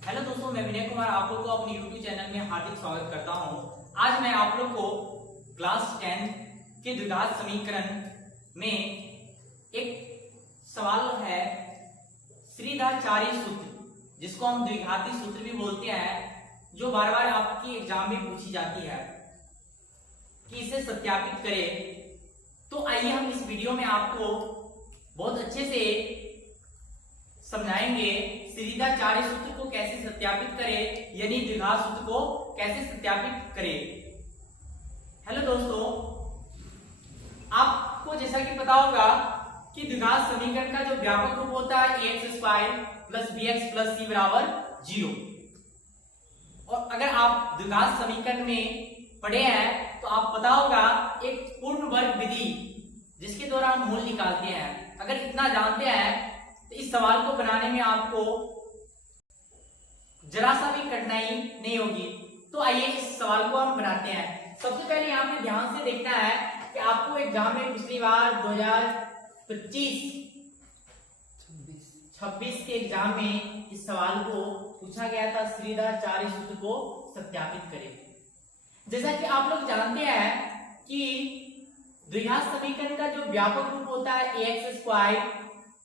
Hello दोस्तों, मैं विनय कुमार आप लोग को अपने YouTube चैनल में हार्दिक स्वागत करता हूं। आज मैं आप लोग को क्लास 10 के द्विघात समीकरण में एक सवाल है श्रीधाचार्य सूत्र, जिसको हम द्विघाती सूत्र भी बोलते हैं, जो बार बार आपकी एग्जाम में पूछी जाती है कि इसे सत्यापित करें। तो आइए हम इस वीडियो में आपको बहुत अच्छे से समझाएंगे श्रीधाचार्य सूत्र को कैसे सत्यापित करें, यानी द्विघात सूत्र को कैसे सत्यापित करें। हेलो दोस्तों, आपको जैसा कि पता होगा कि द्विघात समीकरण का जो व्यापक रूप होता है ax² + bx + c = 0। और अगर आप द्विघात समीकरण में पढ़े हैं तो आप पता होगा एक पूर्ण वर्ग विधि जिसके द्वारा हम मूल निकालते हैं। अगर इतना जानते हैं तो इस सवाल को बनाने में आपको जरा सा भी कठिनाई नहीं होगी। तो आइए इस सवाल को हम बनाते हैं। सबसे पहले यहाँ पे ध्यान से देखना है कि आपको एग्जाम में पिछली बार 2025-26 के एग्जाम में इस सवाल को पूछा गया था, श्रीधाचार्य सूत्र को सत्यापित करें। जैसा कि आप लोग जानते हैं कि द्विघात समीकरण का जो व्यापक रूप होता है ax²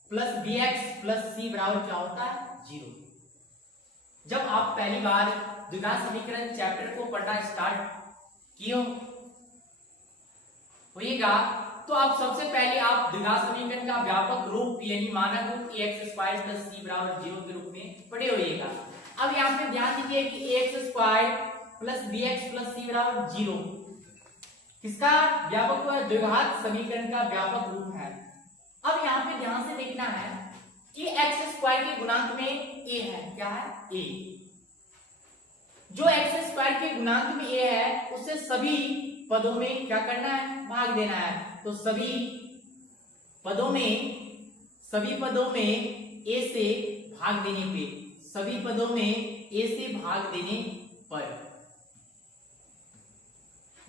+ bx + c = क्या होता है? 0। जब आप पहली बार द्विघात समीकरण चैप्टर को पढ़ना स्टार्ट किए होइएगा तो आप सबसे पहले आप द्विघात समीकरण का व्यापक रूप यानी मानक रूप ax² + c = 0 के रूप में पढ़े होइएगा। अब यहाँ पे ध्यान दीजिए कि ax² + bx + c = 0 किसका व्यापक हुआ? द्विघात समीकरण का व्यापक रूप है। अब यहाँ पे ध्यान से देखना है कि x² के गुणांक में a है। क्या है? a। जो x² के गुणांक में a है उसे सभी पदों में क्या करना है? भाग देना है। तो सभी पदों में a से भाग देने पे, सभी पदों में a से भाग देने पर,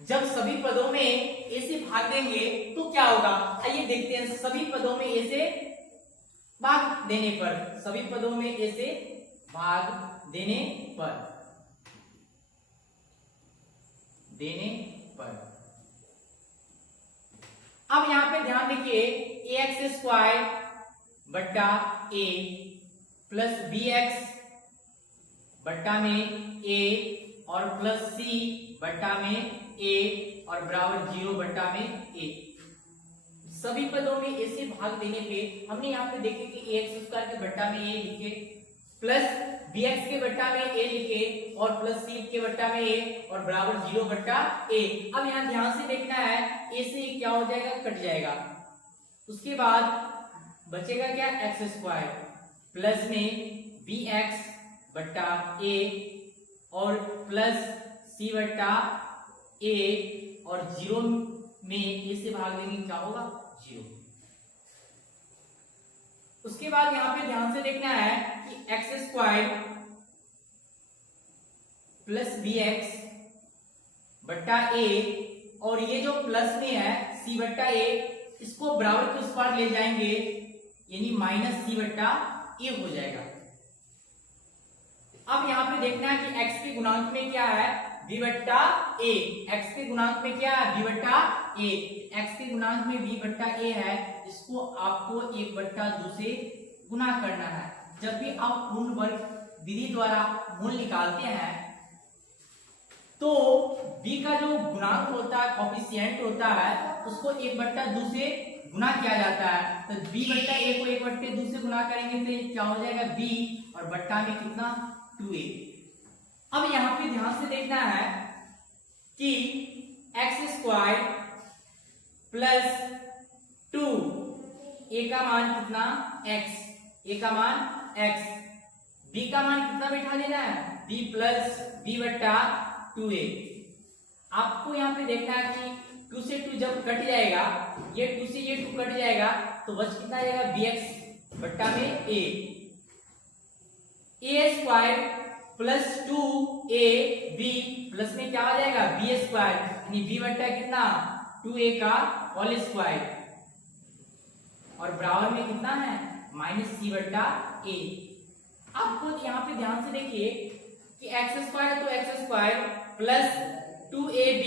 जब सभी पदों में a से भाग देंगे तो क्या होगा? आइए देखते हैं। सभी पदों में a से भाग देने पर, सभी पदों में a से भाग देने पर अब यहां पे ध्यान देखिए ax² बट्टा a + bx बट्टा में a और + c बट्टा में a और बराबर 0 बट्टा में a। सभी पदों में a से भाग देने पे हमने यहाँ पे देखे कि ax² के बट्टा में a लिखे, + bx के बट्टा में a लिखे और + c के बट्टा में a और बराबर 0 बट्टा a। अब यहाँ ध्यान से देखना है, a से क्या हो जाएगा? कट जाएगा। उसके बाद बचेगा क्या? x² प्लस में bx बट्टा a और + c बट्टा a और 0 में a से भाग देंगे, क्या होगा? 0। उसके बाद यहाँ पे ध्यान से देखना है कि x² + bx बट्टा a और ये जो प्लस में है c बट्टा a, इसको बराबर के उस पार ले जाएंगे यानी -c बट्टा a हो जाएगा। अब यहाँ पे देखना है कि x के गुणांक में क्या है? b बट्टा a। x के गुणांक में क्या है? b बट्टा a। x के गुणांक में b बट्टा a है, इसको आपको 1/2 से गुना करना है। जब भी आप पूर्ण वर्ग विधि द्वारा मूल निकालते हैं तो b का जो गुणांक होता है, कोफिशिएंट होता है, उसको 1/2 से गुना किया जाता है। तो b बट्टा a को 1/2 से गुना करेंगे तो क्या हो जाएगा? b और बट्टा में कितना? 2a। अब यहाँ पे ध्यान से देखना है कि x² + 2 a का मान कितना? x। a का मान x। b का मान कितना बैठा देना है? b + b बट्टा 2a। आपको यहाँ पे देखना है कि 2 से 2 जब कट जाएगा, ये 2 से ये 2 कट जाएगा तो बच कितना जाएगा? bx बट्टा में a। a² + 2ab प्लस में क्या आ जाएगा? b² यानी b बट्टा कितना? 2a का होल स्क्वायर और बराबर में कितना है? -c बट्टा a। आपको यहाँ पे ध्यान से देखिए कि एक्स स्क्वायर है तो एक्स स्क्वायर प्लस 2ab,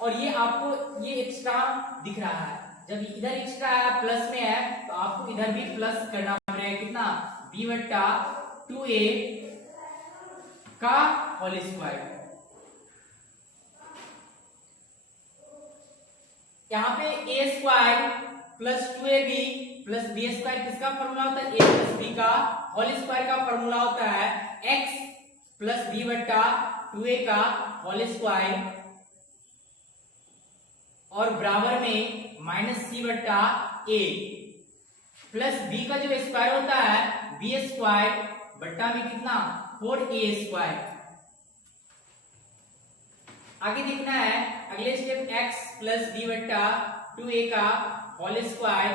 और ये आपको ये एक्स्ट्रा दिख रहा है, जब इधर एक्स्ट्रा है प्लस में है तो आपको इधर भी प्लस करना पड़ेगा, कितना b बट्टा 2a का होल स्क्वायर। यहाँ पे a square plus 2ab plus b square किसका फॉर्मूला होता है, a प्लस b का होल स्क्वायर का फॉर्मूला होता है x प्लस b बट्टा 2a का होल स्क्वायर, और बराबर में माइनस c बट्टा a प्लस b का जो स्क्वायर होता है b स्क्वायर बट्टा में कितना 4a स्क्वायर। आगे देखना है अगले स्टेप x प्लस b बट्टा 2a का होल स्क्वायर,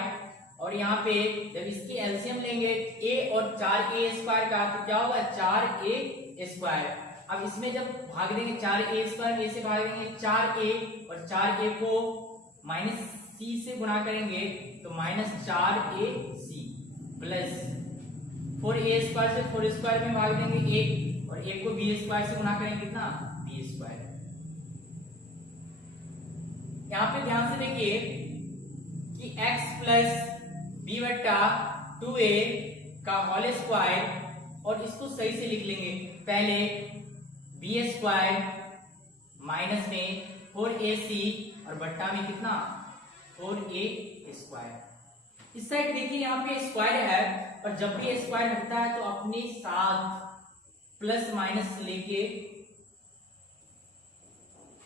और यहाँ पे जब इसकी एलसीएम लेंगे a और 4a स्क्वायर का तो क्या होगा 4a स्क्वायर। अब इसमें जब भाग देंगे 4a स्क्वायर a से भाग देंगे 4a, और 4a को माइनस c से गुणा करेंगे तो minus 4ac plus 4a square से 4 स्क्वायर में भाग देंगे 1, और 1 को b स्क्वायर से गुणा करेंगे कितना b स्क्वायर। यहाँ पे ध्यान से देखिए कि x प्लस b बट्टा 2a का होल स्क्वायर, और इसको सही से लिख लेंगे, पहले b स्क्वायर माइनस में 4ac और बट्टा में कितना 4a स्क्वायर। इस साइड देखिए यहाँ पे स्क्वायर है, और जब भी स्क्वायर हटता है तो अपने साथ प्लस माइनस लेके,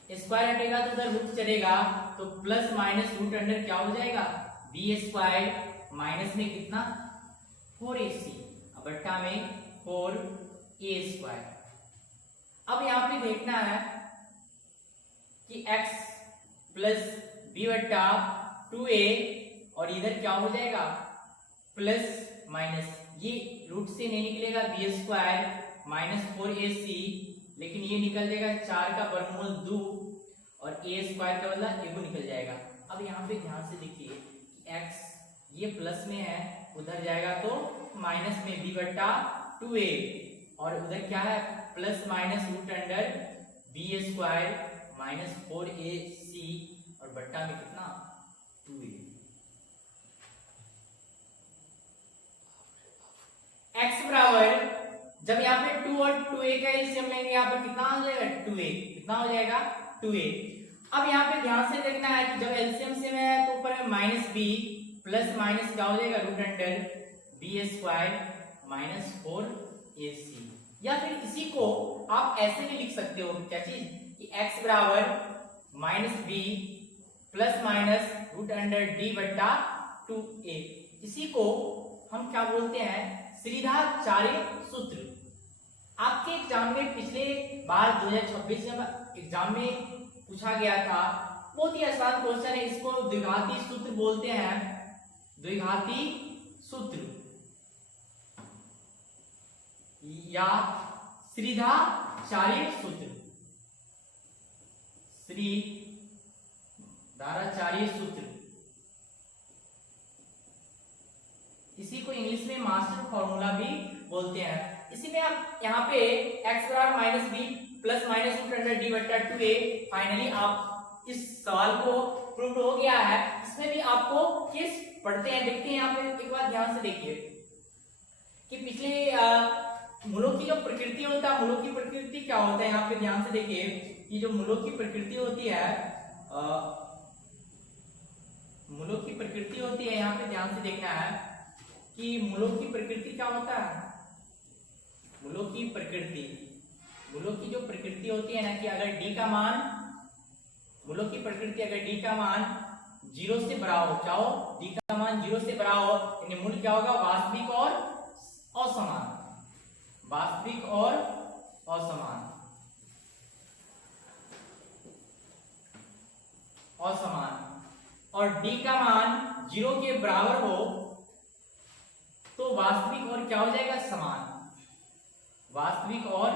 स्क्वायर हटेगा तो उधर रूट चलेगा, तो प्लस माइनस रूट अंडर क्या हो जाएगा b स्क्वायर माइनस में कितना 4ac बट्टा में 4a स्क्वायर। अब यहाँ पे देखना है कि x प्लस b बट्टा 2a, और इधर क्या हो जाएगा प्लस माइनस, ये रूट से नहीं निकलेगा b स्क्वायर माइनस 4ac, लेकिन ये निकल जाएगा 4 का वर्गमूल 2, और a स्क्वायर का बदला a को निकल जाएगा। अब यहाँ पे ध्यान से देखिए x ये प्लस में है, उधर जाएगा तो माइनस में b बट्टा 2a, और उधर क्या है plus minus root under b square minus 4ac, और बट्टा में कितना 2a। x बराबर जब यहाँ पे 2 और 2a का एलसीएम लेंगे, यहाँ पर कितना हो जाएगा 2a, कितना हो जाएगा 2a। अब यहाँ पे ध्यान से देखना है कि जब एलसीएम से है तो ऊपर में माइनस b प्लस माइनस क्या हो जाएगा root under b square minus 4ac, या फिर इसी को आप ऐसे भी लिख सकते हो, क्या चीज कि x बराबर minus b plus minus root under d बट्टा 2a। इसी को हम क्या बोलते हैं श्रीधाचार्य सूत्र। आपके एग्जाम में पिछले बार 2026 में एग्जाम में पूछा गया था, बहुत ही आसान क्वेश्चन है, इसको द्विघाती सूत्र बोलते हैं, द्विघाती सूत्र या श्रीधाचार्य सूत्र, श्रीधाचार्य सूत्र। इसी को इंग्लिश में मास्टर फॉर्मूला भी बोलते हैं। इसी में आप यहाँ पे x बराबर minus B plus minus root under D बट्टा 2a, फाइनली आप इस सवाल को प्रूव हो गया है। इसमें भी आपको केस पढ़ते हैं, देखते हैं। यहाँ पे एक बार ध्यान से देखिए कि पिछले मूलों की जो प्रकृति होता है, मूलों की प्रकृति क्या होता है, यहाँ पे ध्यान से देखिए कि जो मूलों की प्रकृति होती है, मूलों की प्रकृति होती है, यहाँ पे ध्यान से देखना है कि मूलों की प्रकृति क्या होता है। मूलों की प्रकृति, मूलों की जो प्रकृति होती है ना कि अगर d का मान, मूलों की प्रकृति अगर d का मान 0 से बड़ा हो, क्या हो, d का मान 0 से बड़ा हो, यानी मूल क्या होगा वास्तविक और असमान, वास्तविक और असमान, असमान। और d का मान 0 के बराबर हो तो वास्तविक और क्या हो जाएगा समान, वास्तविक और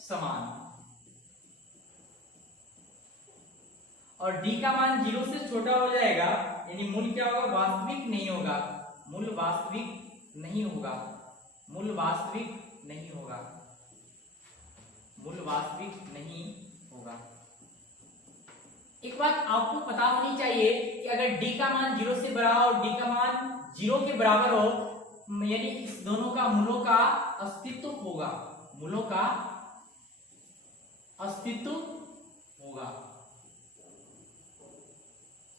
समान। और d का मान 0 से छोटा हो जाएगा, यानी मूल क्या होगा वास्तविक नहीं होगा, मूल वास्तविक नहीं होगा, मूल वास्तविक नहीं होगा। मूल वास्तविक नहीं होगा। एक बात आपको पता होनी चाहिए कि अगर d का मान 0 से बड़ा हो और d का मान 0 के बराबर हो, यानी इस दोनों का मूलों का अस्तित्व होगा, मूलों का अस्तित्व होगा,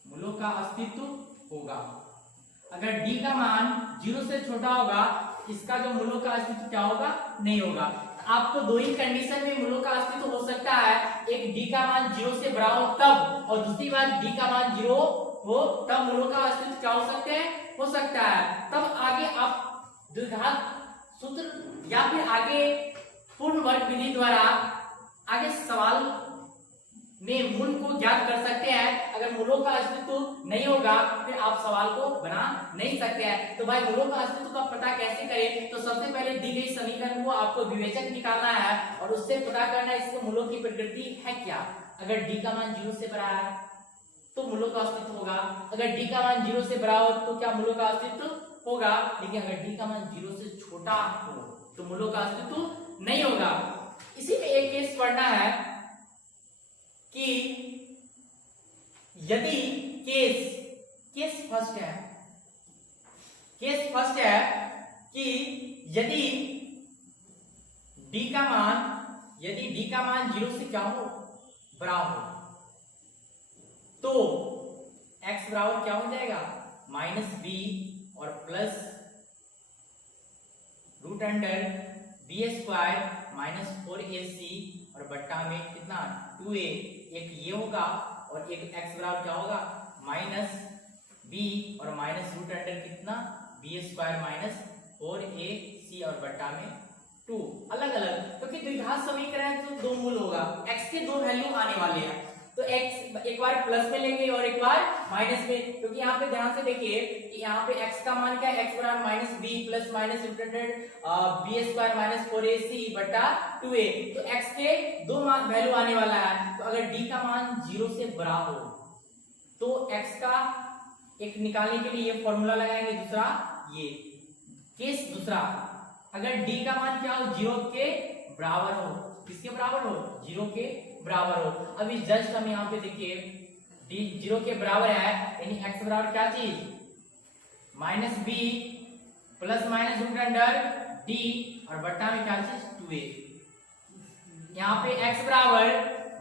मूलों का अस्तित्व होगा। अगर d का मान 0 से छोटा होगा, इसका जो मूलों का अस्तित्व क्या होगा, नहीं होगा। आपको दो ही कंडीशन में मूलों का अस्तित्व हो सकता है, एक d का मान 0 से बड़ा हो तब, और दूसरी बात d का मान 0 हो तब मूलों का अस्तित्व क्या हो सकते हैं, हो सकता है। तब आगे आप द्विघात सूत्र या फिर आगे पूर्ण वर्ग विधि द्वारा आगे सवाल में मूल को ज्ञात कर सकते हैं। अगर मूलों का अस्तित्व नहीं होगा फिर आप सवाल को बना नहीं सकते हैं। तो भाई मूलों का अस्तित्व का पता कैसे करें, तो सबसे पहले दी गई समीकरण को आपको विवेचक निकालना है और उससे पता करना है इसके मूलों की प्रकृति है क्या। अगर d का मान 0 से बड़ा है तो मूलों का अस्तित्व होगा, अगर d का मान 0 से बड़ा हो तो क्या मूलों का अस्तित्व होगा, लेकिन अगर d का मान 0 से छोटा हो तो मूलों का अस्तित्व नहीं होगा। इसी में एक केस पढ़ना है कि यदि केस फर्स्ट है कि यदि d का मान 0 से क्या हो, बड़ा हो, तो x बराबर क्या हो जाएगा, -b और plus root under B square minus 4ac और बट्टा में कितना 2a, एक ये होगा और एक x बराबर क्या होगा, -b और माइनस रूट अंडर कितना बी स्क्वायर माइनस 4ac और बट्टा में 2, अलग अलग, क्योंकि द्विघात समीकरण तो दो मूल होगा, x के दो वैल्यू आने वाले हैं, तो x एक बार प्लस में लेंगे और एक बार माइनस में, क्योंकि यहाँ पे ध्यान से देखिए कि यहाँ पे x का मान क्या है, x बराबर -b plus minus root under B square minus 4ac बटा 2a, तो x के दो वैल्यू आने वाला है। तो अगर d का मान 0 से बड़ा हो तो x का एक निकालने के लिए ये फॉर्मूला लगाएंगे, दूसरा ये केस दूसरा, अगर d का मान क्या हो, 0 के बराबर हो, किसके बराबर हो, 0 के बराबर हो। अभी जस्ट हम यहाँ पे देखिए d 0 के बराबर है, यानी x बराबर क्या चीज, -b plus minus root under d और बट्टा में क्या चीज 2a। यहाँ पे x बराबर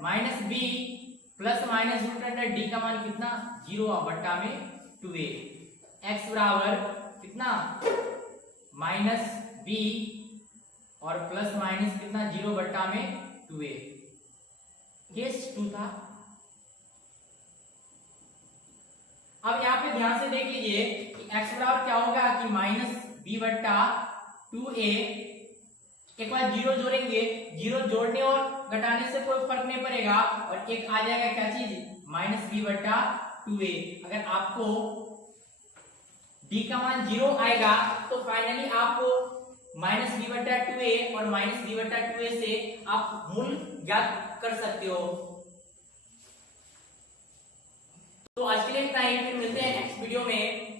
-b plus minus root under d का मान कितना 0 और बट्टा में 2a, x बराबर कितना -b और प्लस माइनस कितना 0 बट्टा में 2a, केस 2 था। अब यहाँ पे ध्यान से देख लीजिए कि x बराबर क्या होगा कि -b बट्टा 2a, एक बार 0 जोड़ेंगे, 0 जोड़ने और घटाने से कोई फर्क नहीं पड़ेगा और एक आ जाएगा क्या चीज -b बट्टा 2a। अगर आपको d का मान 0 आएगा तो फाइनली आप -b बट्टा 2a और -b बट्टा 2a से आप मूल ज्ञात कर सकते हो। तो आज के लिए इतना ही, फिर मिलते हैं नेक्स्ट वीडियो में।